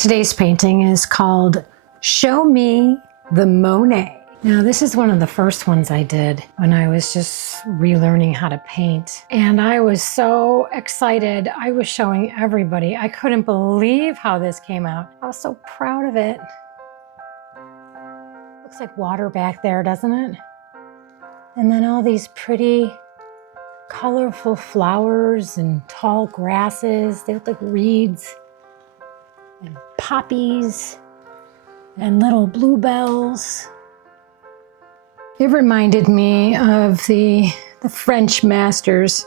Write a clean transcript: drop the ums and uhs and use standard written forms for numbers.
Today's painting is called Show Me the Monet. Now, this is one of the first ones I did when I was just relearning how to paint. And I was so excited. I was showing everybody. I couldn't believe how this came out. I was so proud of it. Looks like water back there, doesn't it? And then all these pretty, colorful flowers and tall grasses. They look like reeds and poppies and little bluebells. It reminded me of the French masters.